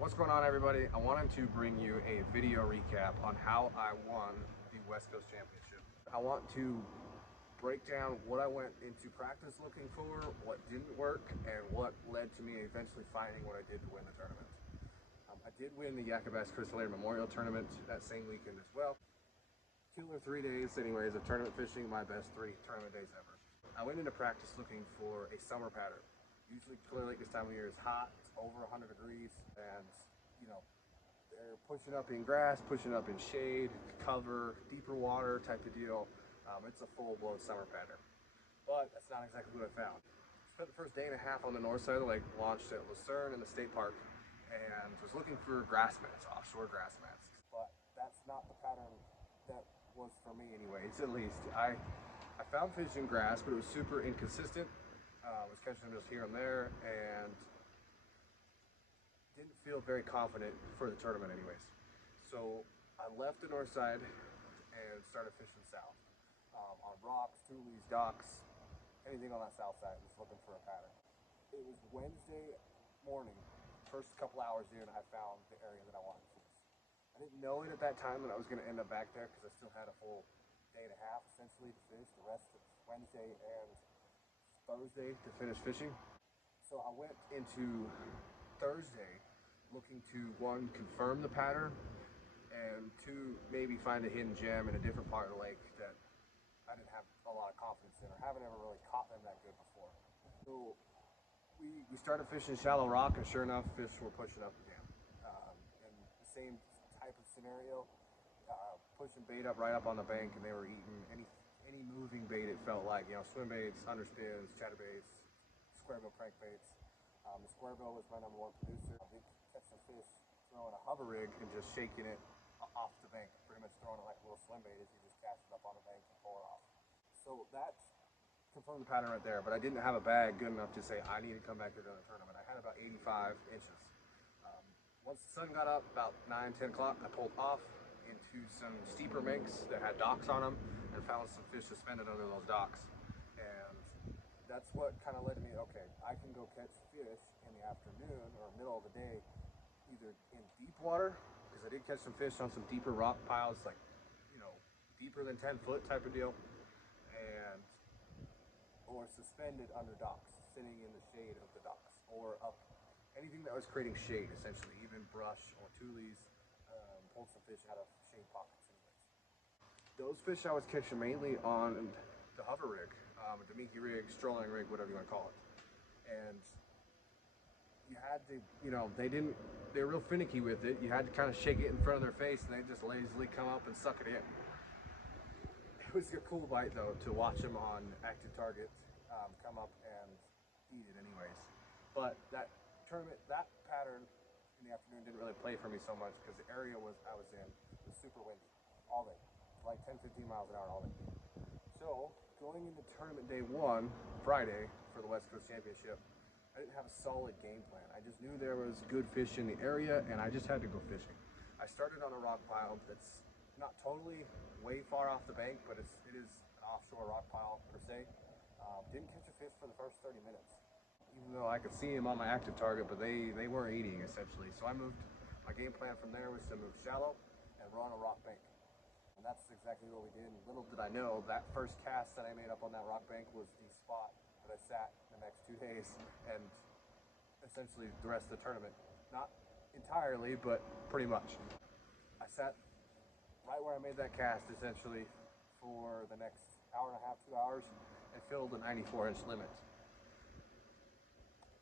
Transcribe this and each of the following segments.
What's going on, everybody? I wanted to bring you a video recap on how I won the West Coast Championship. I want to break down what I went into practice looking for, what didn't work, and what led to me eventually finding what I did to win the tournament. I did win the Yakka Bass Chris Laird Memorial Tournament that same weekend as well. Killer 3 days anyways of tournament fishing, my best 3 tournament days ever. I went into practice looking for a summer pattern. Usually Clear Lake this time of year is hot, it's over 100 degrees, and you know, they're pushing up in grass, pushing up in shade, cover, deeper water type of deal. It's a full-blown summer pattern. But that's not exactly what I found. Spent the first day and a half on the north side of the lake, launched at Lucerne in the state park, and was looking for grass mats, offshore grass mats. But that's not the pattern that was for me anyways, at least. I found fish in grass, but it was super inconsistent. I was catching them just here and there, and didn't feel very confident for the tournament anyways. So I left the north side and started fishing south. On rocks, tules, docks, anything on that south side, just looking for a pattern. It was Wednesday morning, first couple hours in, I found the area that I wanted to fish. I didn't know it at that time that I was going to end up back there because I still had a full day and a half essentially to fish, the rest of Wednesday and Thursday to finish fishing. So I went into Thursday looking to, one, confirm the pattern, and two, maybe find a hidden gem in a different part of the lake that I didn't have a lot of confidence in or haven't ever really caught them that good before. So we started fishing shallow rock, and sure enough, fish were pushing up again. And the same type of scenario, pushing bait up right up on the bank, and they were eating any moving bait. It felt like, you know, swim baits, underspins, chatterbaits, squarebill crankbaits. The squarebill was my #1 producer. I did catch some fish throwing a hover rig and just shaking it off the bank, pretty much throwing it like a little swim bait as you just cast it up on the bank and pull it off. So that confirmed the pattern right there, but I didn't have a bag good enough to say I need to come back here to the tournament. I had about 85 inches. Once the sun got up, about 9, 10 o'clock, I pulled off into some steeper banks that had docks on them and found some fish suspended under those docks. And that's what kind of led to me, okay, I can go catch fish in the afternoon or middle of the day, either in deep water, because I did catch some fish on some deeper rock piles, like, you know, deeper than 10 foot type of deal, and or suspended under docks, sitting in the shade of the docks, or up anything that was creating shade, essentially, even brush or tules. Pulled some fish out of shade pockets anyways. Those fish I was catching mainly on the hover rig, the Minky rig, strolling rig, whatever you want to call it. And you had to, you know, they were real finicky with it. You had to kind of shake it in front of their face and they just lazily come up and suck it in. It was a cool bite though to watch them on active target come up and eat it anyways. But that tournament, that pattern in the afternoon didn't really play for me so much because the area I was in was super windy all day, like 10-15 miles an hour all day. So going into tournament day 1, Friday, for the West Coast Championship, I didn't have a solid game plan. I just knew there was good fish in the area and I just had to go fishing. I started on a rock pile that's not totally way far off the bank, but it is an offshore rock pile per se. Didn't catch a fish for the first 30 minutes, even though I could see them on my active target, but they weren't eating essentially. So I moved, my game plan from there was to move shallow and run a rock bank. And that's exactly what we did. Little did I know, that first cast that I made up on that rock bank was the spot that I sat the next 2 days and essentially the rest of the tournament. Not entirely, but pretty much. I sat right where I made that cast essentially for the next hour and a half, 2 hours, and filled a 94-inch limit.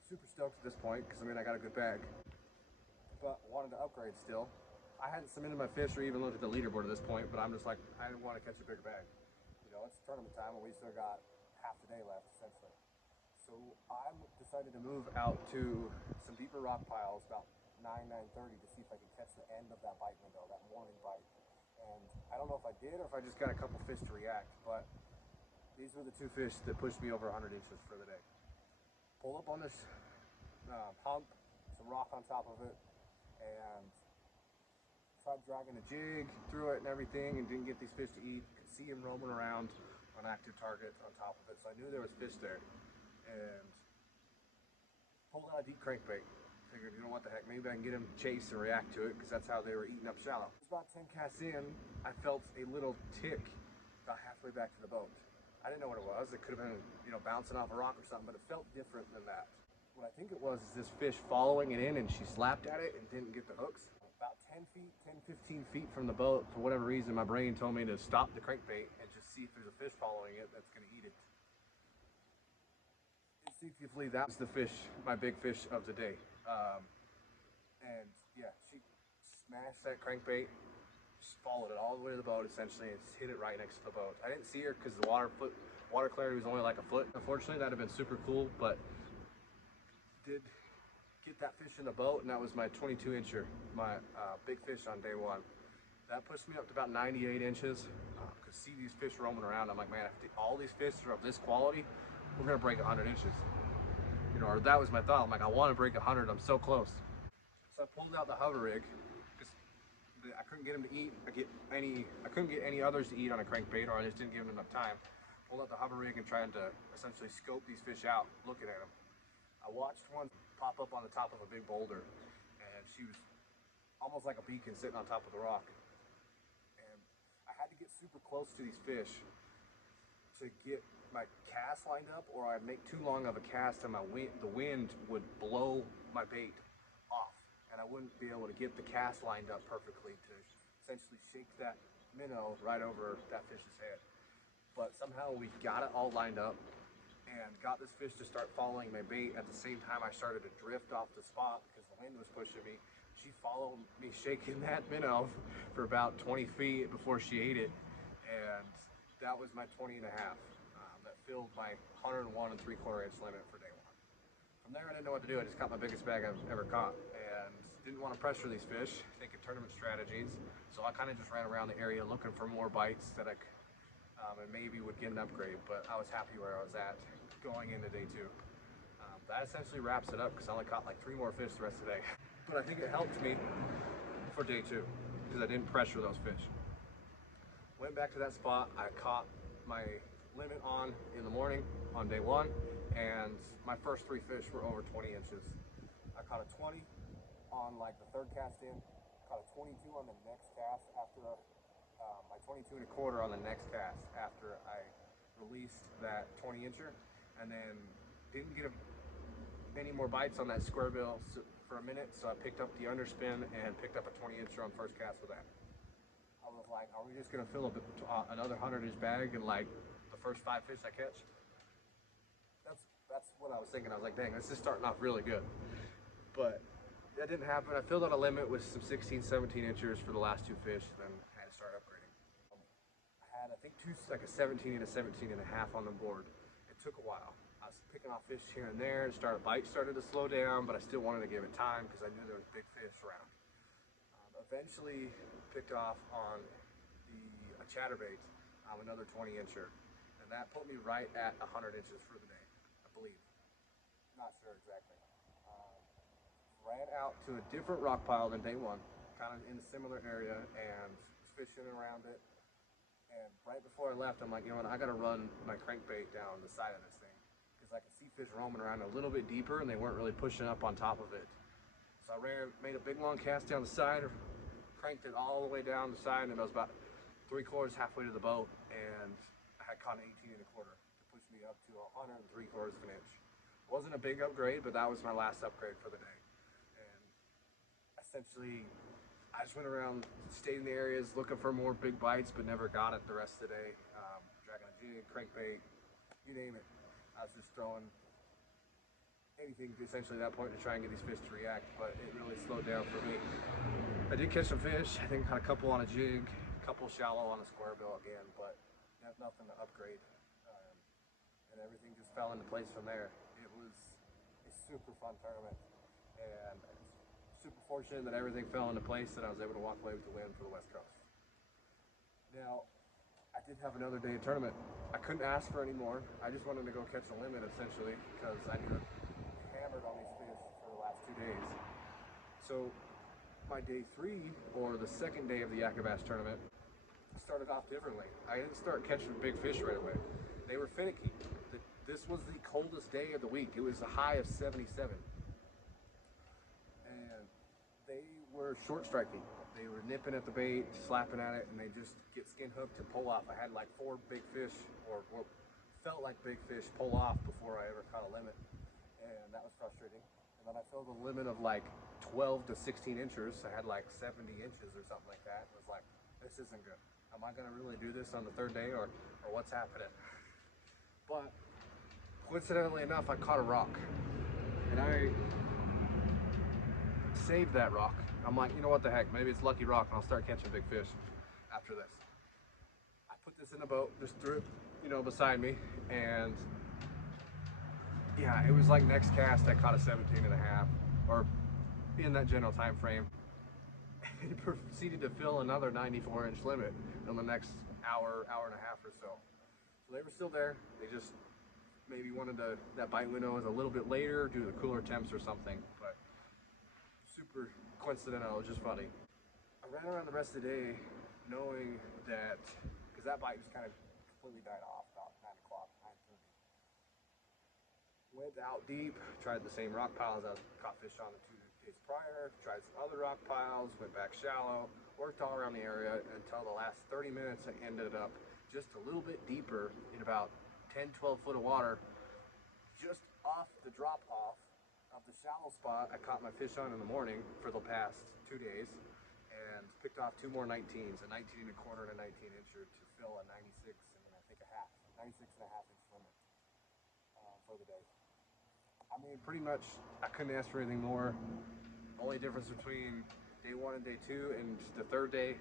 Super stoked at this point because I mean I got a good bag, but wanted to upgrade still. I hadn't submitted my fish or even looked at the leaderboard at this point, but I'm just like, I didn't want to catch a bigger bag. You know, it's tournament time and we still got half the day left essentially. So I decided to move out to some deeper rock piles about 9:30 to see if I could catch the end of that bite window, that morning bite. And I don't know if I did or if I just got a couple fish to react, but these were the 2 fish that pushed me over 100 inches for the day. Pulled up on this hump, some rock on top of it, and tried dragging a jig through it and everything, and didn't get these fish to eat. Could see them roaming around on active target on top of it, so I knew there was fish there. And pulled out a deep crankbait. Figured, you know what the heck, maybe I can get them to chase and react to it, because that's how they were eating up shallow. About 10 casts in, I felt a little tick about halfway back to the boat. I didn't know what it was. It could have been, you know, bouncing off a rock or something, but it felt different than that. What I think it was is this fish following it in, and she slapped at it and didn't get the hooks. About 10 feet, 10, 15 feet from the boat, for whatever reason, my brain told me to stop the crankbait and just see if there's a fish following it that's going to eat it. Instinctively, that was the fish, my big fish of the day. And yeah, she smashed that crankbait, just followed it all the way to the boat essentially, and just hit it right next to the boat. I didn't see her because the water clarity was only like a foot. Unfortunately, that'd have been super cool, but did get that fish in the boat, and that was my 22 incher, my big fish on day one. That pushed me up to about 98 inches. Could see these fish roaming around. I'm like, man, if all these fish are of this quality, we're gonna break 100 inches. You know, or that was my thought. I'm like, I want to break 100. I'm so close. So I pulled out the hover rig because I couldn't get them to eat. I couldn't get any others to eat on a crankbait, or I just didn't give them enough time. Pulled out the hover rig and trying to essentially scope these fish out, looking at them. I watched one pop up on the top of a big boulder, and she was almost like a beacon sitting on top of the rock. And I had to get super close to these fish to get my cast lined up, or I'd make too long of a cast and the wind would blow my bait off, and I wouldn't be able to get the cast lined up perfectly to essentially shake that minnow right over that fish's head. But somehow we got it all lined up and got this fish to start following my bait at the same time I started to drift off the spot because the wind was pushing me. She followed me shaking that minnow for about 20 feet before she ate it, and that was my 20 and a half. That filled my 101 3/4 inch limit for day one. From there, I didn't know what to do. I just caught my biggest bag I've ever caught, and didn't want to pressure these fish, thinking tournament strategies. So I kind of just ran around the area looking for more bites that I and maybe would get an upgrade, but I was happy where I was at going into day two. That essentially wraps it up because I only caught like 3 more fish the rest of the day. But I think it helped me for day two because I didn't pressure those fish. Went back to that spot. I caught my limit on in the morning on day one, and my first 3 fish were over 20 inches. I caught a 20 on like the 3rd cast in, caught a 22 on the next cast after my 22 1/4 on the next cast after I released that 20 incher, and then didn't get any more bites on that square bill for a minute, so I picked up the underspin and picked up a 20 incher on first cast with that. I was like, are we just gonna fill another 100-inch bag in like the first 5 fish I catch? That's what I was thinking. I was like, dang, this is starting off really good. But that didn't happen. I filled out a limit with some 16, 17 inchers for the last 2 fish, then I had to start upgrading. I had, I think, like a 17 and a 17 and a half on the board. It took a while. I was picking off fish here and there, bites started to slow down, but I still wanted to give it time because I knew there was big fish around. Eventually picked off on a chatterbait, another 20 incher, and that put me right at 100 inches for the day, I believe. Not sure exactly. Ran out to a different rock pile than day one, kind of in a similar area, and was fishing around it. And right before I left, I'm like, you know what, I gotta run my crankbait down the side of this thing because I could see fish roaming around a little bit deeper, and they weren't really pushing up on top of it. So I made a big long cast down the side, cranked it all the way down the side, and it was about 3/4 halfway to the boat, and I had caught an 18 1/4 to push me up to 100 3/4 of an inch. It wasn't a big upgrade, but that was my last upgrade for the day. And essentially, I just went around, stayed in the areas, looking for more big bites, but never got it the rest of the day. Dragging a jig, crankbait, you name it. I was just throwing anything essentially at that point to try and get these fish to react, but it really slowed down for me. I did catch some fish. I think caught a couple on a jig, a couple shallow on a square bill again, but nothing to upgrade. And everything just fell into place from there. It was a super fun tournament, and super fortunate that everything fell into place and I was able to walk away with the win for the West Coast. Now, I did have another day of tournament. I couldn't ask for any more. I just wanted to go catch a limit essentially because I knew hammered on these fish for the last 2 days. So my day 3, or the second day of the Yakka Bass tournament, started off differently. I didn't start catching big fish right away. They were finicky. This was the coldest day of the week. It was a high of 77. were short striking. They were nipping at the bait, slapping at it, and they just get skin hooked and pull off. I had like 4 big fish, or what felt like big fish, pull off before I ever caught a limit, and that was frustrating. And then I filled a limit of like 12 to 16 inches. I had like 70 inches or something like that. It was like, this isn't good. Am I gonna really do this on the 3rd day, or what's happening? But coincidentally enough, I caught a rock, and I saved that rock. I'm like, you know what the heck, maybe it's lucky rock and I'll start catching big fish after this. I put this in the boat, just threw it, you know, beside me, and yeah, it was like next cast I caught a 17 and a half, or in that general time frame. It proceeded to fill another 94-inch limit in the next hour and a half or so. So they were still there. They just maybe wanted that bite window was a little bit later due to the cooler temps or something, but super coincidental. It was just funny. I ran around the rest of the day knowing that, because that bite just kind of completely died off about 9 o'clock, 9:30. Went out deep, tried the same rock piles I caught fish on the 2 days prior, tried some other rock piles, went back shallow, worked all around the area until the last 30 minutes I ended up just a little bit deeper in about 10-12 foot of water, just off the drop off of the shallow spot I caught my fish on in the morning for the past 2 days, and picked off 2 more 19s, a 19 and a quarter and a 19 incher to fill a 96 and then I think a half, 96 and a half inch limit for the day. I mean, pretty much I couldn't ask for anything more. Only difference between day 1 and day 2 and the 3rd day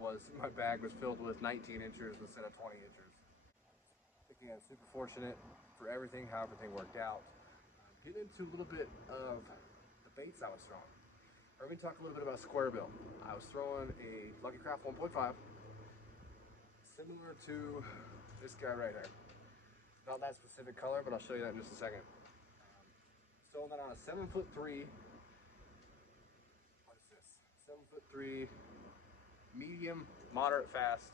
was my bag was filled with 19 inchers instead of 20 inchers. Again, super fortunate for everything, how everything worked out. Get into a little bit of the baits I was throwing. Let me talk a little bit about square bill. I was throwing a Lucky Craft 1.5, similar to this guy right here. Not that specific color, but I'll show you that in just a second. Throwing that on a 7'3". What is this? 7'3", medium, moderate fast.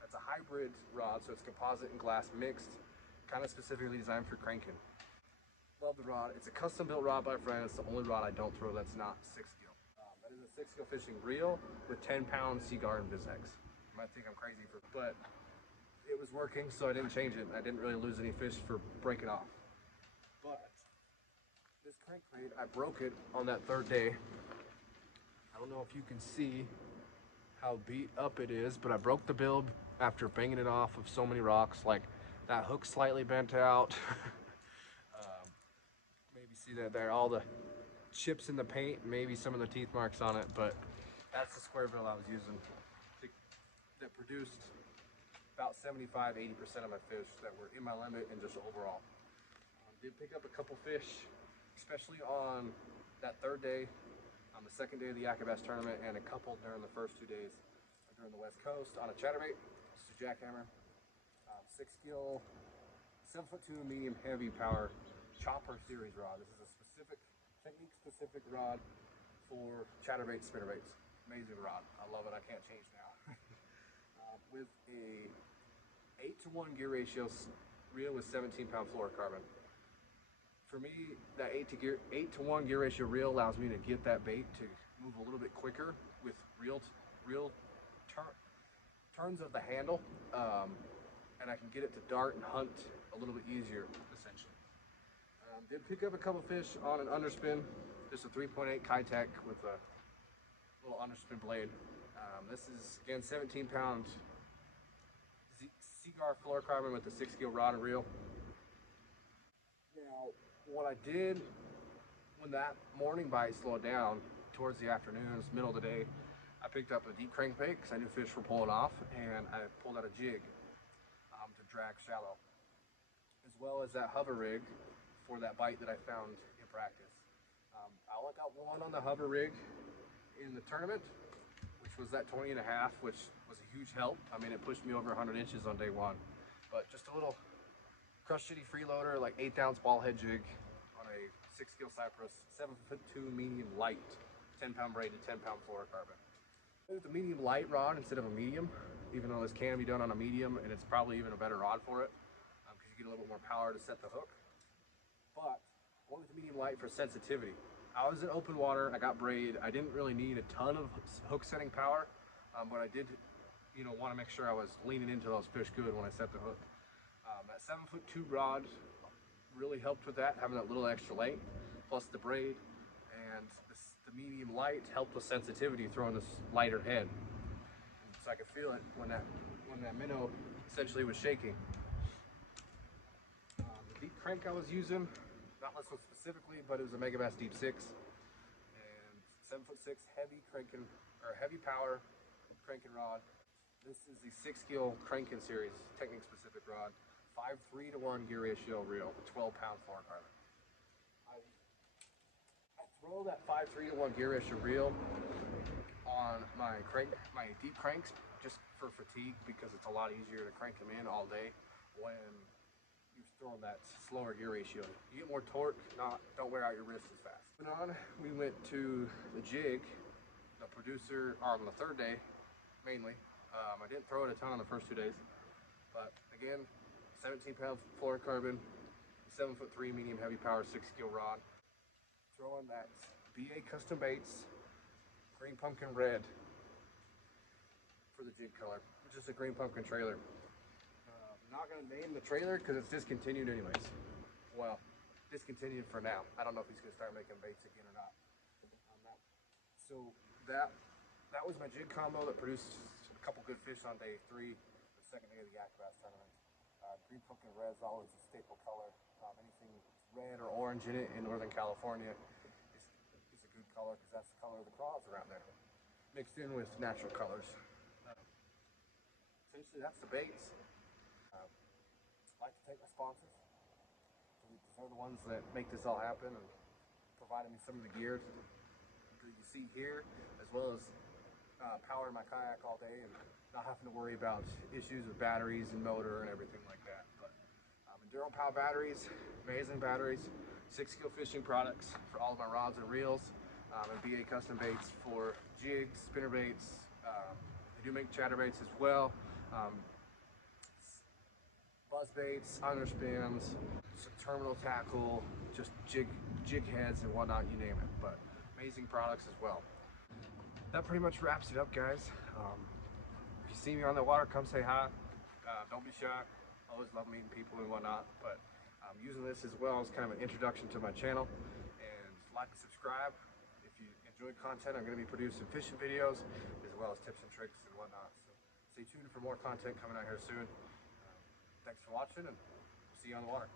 That's a hybrid rod, so it's composite and glass mixed, kind of specifically designed for cranking. Love the rod. It's a custom built rod by a friend. It's the only rod I don't throw that's not 6-gill. That is a 6-gill fishing reel with 10-pound Seaguar and VizX. You might think I'm crazy but it was working, so I didn't change it. I didn't really lose any fish for breaking off. But this crankbait, I broke it on that 3rd day. I don't know if you can see how beat up it is, but I broke the bilb after banging it off of so many rocks. Like, that hook slightly bent out. Maybe see that there, all the chips in the paint, maybe some of the teeth marks on it, but that's the square bill I was using that produced about 75–80% of my fish that were in my limit and just overall. Did pick up a couple fish, especially on that 3rd day, on the 2nd day of the Yakka Bass tournament, and a couple during the first 2 days during the West Coast on a chatterbait. This is a jackhammer, 6-gill, 7'2" medium heavy power chopper series rod. This is a specific, technique-specific rod for chatterbait spinnerbaits. Amazing rod. I love it. I can't change now. With a 8-to-1 gear ratio reel with 17-pound fluorocarbon. For me, that 8-to-1 gear ratio reel allows me to get that bait to move a little bit quicker with real turns of the handle, and I can get it to dart and hunt a little bit easier, essentially. Did pick up a couple fish on an underspin, just a 3.8 Kitech with a little underspin blade. This is, again, 17-pound Seaguar fluorocarbon with the 6-gill rod and reel. Now, what I did when that morning bite slowed down towards the afternoon, middle of the day, I picked up a deep crankbait because I knew fish were pulling off, and I pulled out a jig to drag shallow, as well as that hover rig for that bite that I found in practice. I only got one on the hover rig in the tournament, which was that 20 and a half, which was a huge help. I mean, it pushed me over 100 inches on day 1. But just a little Crush City freeloader, like 1/8 ounce ball head jig on a 6-gill Cypress, 7'2" medium light, 10-pound braided, 10-pound fluorocarbon. With the medium light rod instead of a medium, even though this can be done on a medium, and it's probably even a better rod for it, because you get a little bit more power to set the hook. But I went with the medium light for sensitivity. I was in open water, I got braid. I didn't really need a ton of hook setting power, but I did, want to make sure I was leaning into those fish good when I set the hook. That 7'2" rod really helped with that, having that little extra length, plus the braid, and the medium light helped with sensitivity, throwing this lighter head. So I could feel it when that minnow essentially was shaking. The deep crank I was using, not this one specifically, but it was a Megabass Deep 6, and 7'6" heavy cranking, or heavy power cranking rod. This is the 6-gill cranking series, technique specific rod, 5:3 to 1 gear ratio reel, 12-pound fluorocarbon. I throw that 5:3 to 1 gear ratio reel on my deep cranks just for fatigue, because it's a lot easier to crank them in all day when you're throwing that slower gear ratio. You get more torque, don't wear out your wrist as fast. Moving on, we went to the jig, the producer, on the third day mainly. I didn't throw it a ton on the first 2 days, but again, 17-pound fluorocarbon, 7'3" medium heavy power 6-gill rod. Throwing that BA Custom Baits Green Pumpkin Red for the jig color, which is a green pumpkin trailer. I'm not going to name the trailer because it's discontinued anyways. Well, discontinued for now. I don't know if he's going to start making baits again or not. So that was my jig combo that produced a couple good fish on day 3, the second day of the Yak Bass tournament. Green pumpkin red is always a staple color. Anything red or orange in it in Northern California is a good color, because that's the color of the crawls around there, mixed in with natural colors. Essentially, that's the baits. I'd like to thank my sponsors. They're the ones that make this all happen and providing me some of the gear that you see here, as well as powering my kayak all day and not having to worry about issues with batteries and motor and everything like that. But EnduroPow batteries, amazing batteries, 6-gill fishing products for all of my rods and reels, and BA Custom Baits for jigs, spinner baits. They do make chatterbaits as well, buzz baits, underspins, terminal tackle, just jig heads and whatnot, you name it. But amazing products as well. That pretty much wraps it up, guys. If you see me on the water, come say hi. Don't be shy. Always love meeting people and whatnot. But I'm using this as well as kind of an introduction to my channel. And like and subscribe. If you enjoy content, I'm going to be producing fishing videos as well as tips and tricks and whatnot. So stay tuned for more content coming out here soon. Thanks for watching, and see you on the water.